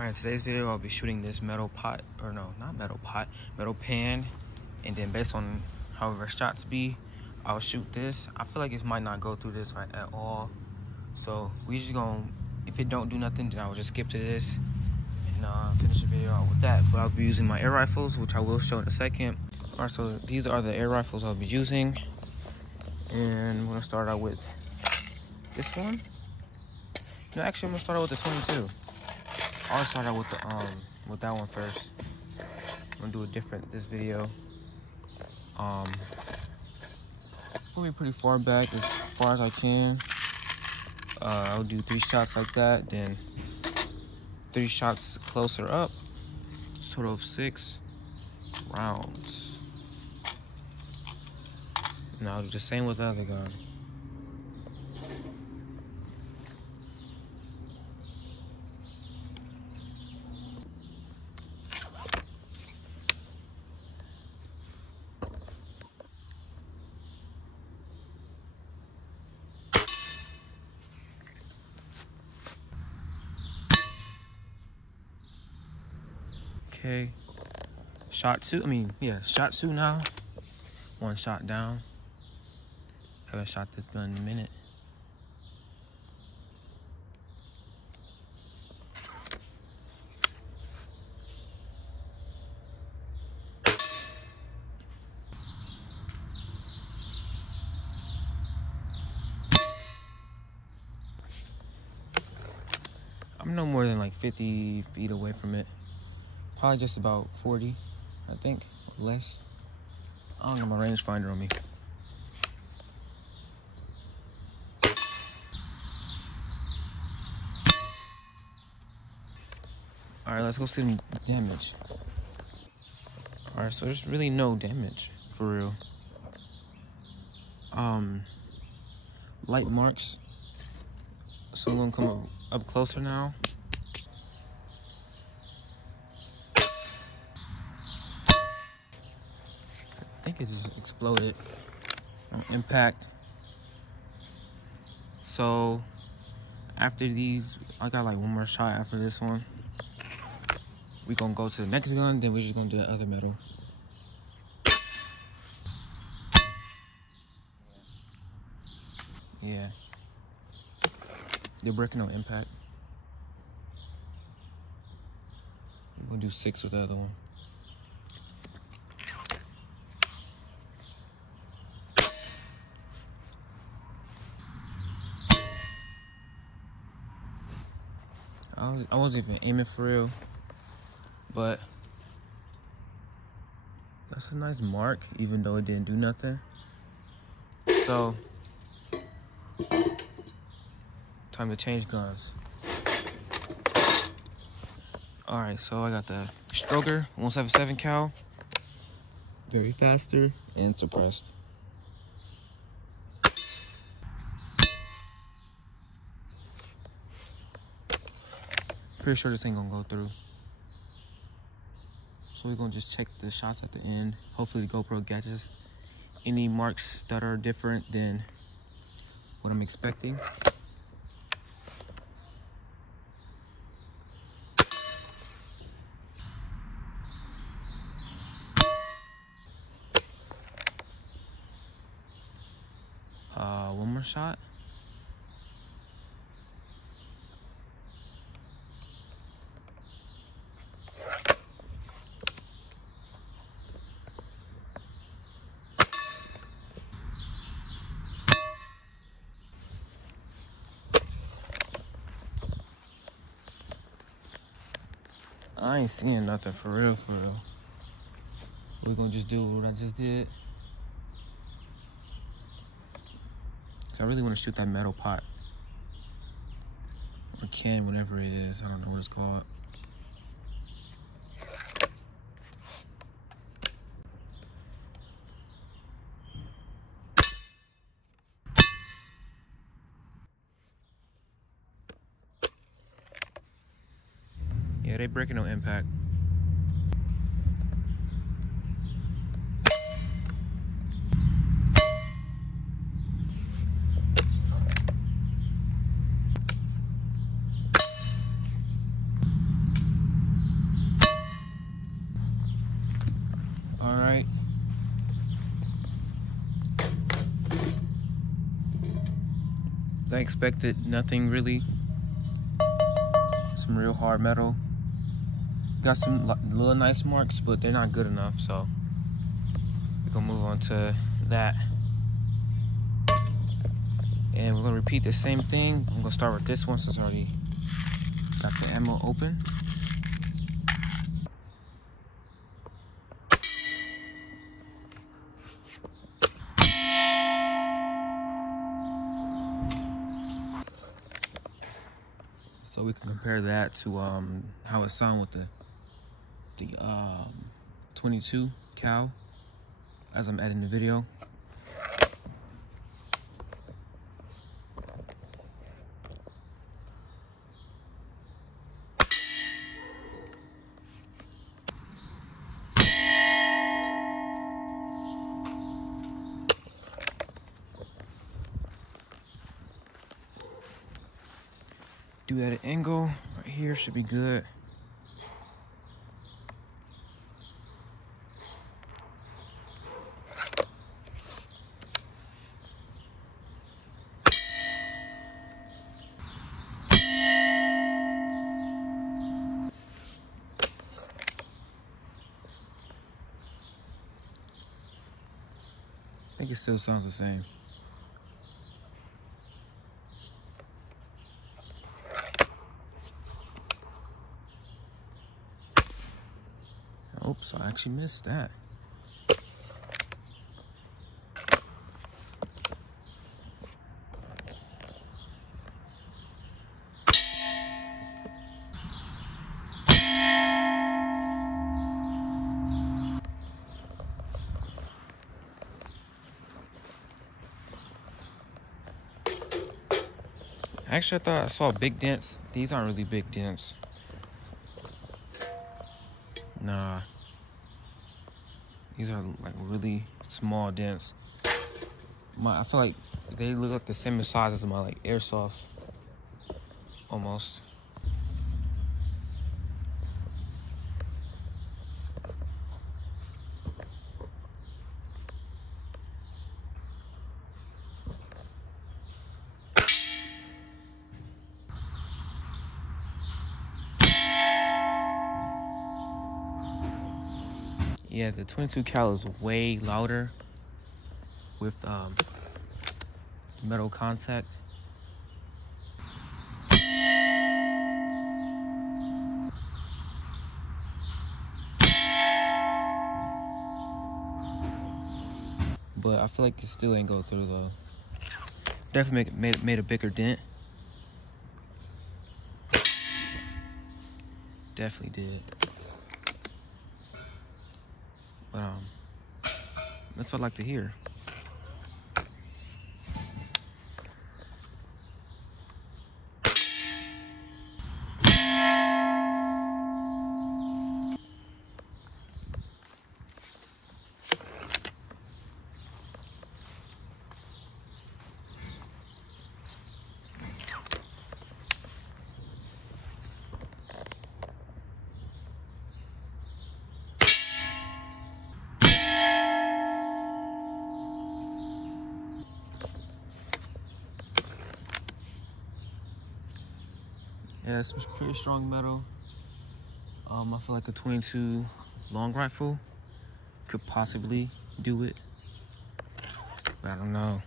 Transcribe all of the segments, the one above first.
Alright, today's video I'll be shooting this metal pot, or no, not metal pot, metal pan, and then based on however shots be, I'll shoot this. I feel like it might not go through this right at all, so we just gonna, if it don't do nothing, then I'll just skip to this and finish the video out with that. But I'll be using my air rifles, which I will show in a second. Alright, so these are the air rifles I'll be using, and I'm gonna start out with this one. No, actually I'm gonna start out with the 22. I'll start out with that one first. I'm gonna do it different this video. We'll be pretty far back, as far as I can. I'll do 3 shots like that, then 3 shots closer up. Total of 6 rounds. And I'll do the same with the other gun. Okay, shot 2, shot 2 now. 1 shot down. Haven't shot this gun in a minute. I'm no more than like 50 feet away from it. Probably just about 40, I think, or less. I don't know my rangefinder on me. All right, let's go see the damage. All right, so there's really no damage, for real. Light marks. So I'm gonna come up closer now. I think it just exploded on impact. So after these, I got like 1 more shot after this one. We gonna go to the next gun, then we're just gonna do the other metal. Yeah. They're breaking on impact. We're gonna do 6 with the other one. I wasn't even aiming for real, but that's a nice mark, even though it didn't do nothing. So, time to change guns. All right, so I got the Stroger 177 cal, very faster and suppressed. Pretty sure this ain't gonna go through. So we're gonna just check the shots at the end. Hopefully the GoPro catches any marks that are different than what I'm expecting. One more shot. I ain't seeing nothing for real, for real. We're gonna just do what I just did. So I really wanna shoot that metal pot. Or can, whatever it is. I don't know what it's called. Yeah, they breaking no impact. All right. As I expected, nothing really. Some real hard metal. Got some little nice marks, but they're not good enough, so we're gonna move on to that. And we're gonna repeat the same thing. I'm gonna start with this one since I already got the ammo open. So we can compare that to how it sounds with the 22 cal as I'm editing the video. Do at an angle right here, should be good. I think it still sounds the same. Oops, I actually missed that. Actually, I thought I saw big dents. These aren't really big dents. Nah. These are like really small dents. I feel like they look like the same size as my like Airsoft. Almost. Yeah, the 22 cal is way louder with metal contact. But I feel like it still ain't go through though. Definitely made a bigger dent. Definitely did. But that's what I like to hear. Yeah, it's pretty strong metal. I feel like a 22 long rifle could possibly do it, but I don't know.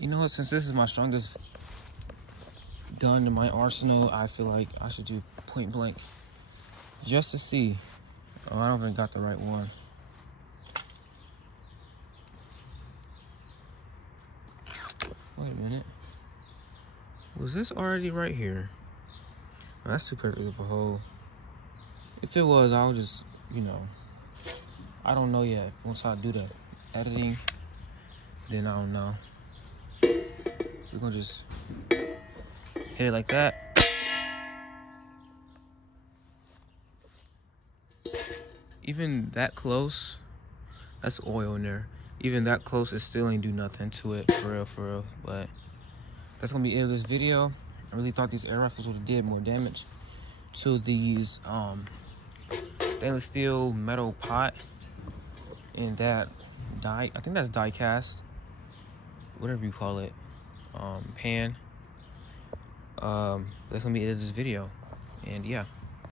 You know what? Since this is my strongest gun in my arsenal, I feel like I should do point blank just to see. Oh, I don't even got the right one. Wait a minute. Was this already right here? Oh, that's too perfect of a hole. If it was, I'll just, you know, I don't know yet. Once I do the editing, then I don't know. We're gonna just hit it like that. Even that close, that's oil in there. Even that close, it still ain't do nothing to it, for real, but that's gonna be it of this video. I really thought these air rifles would have did more damage to these stainless steel metal pot and that die, I think that's die cast, whatever you call it, pan. That's gonna be it of this video, and yeah.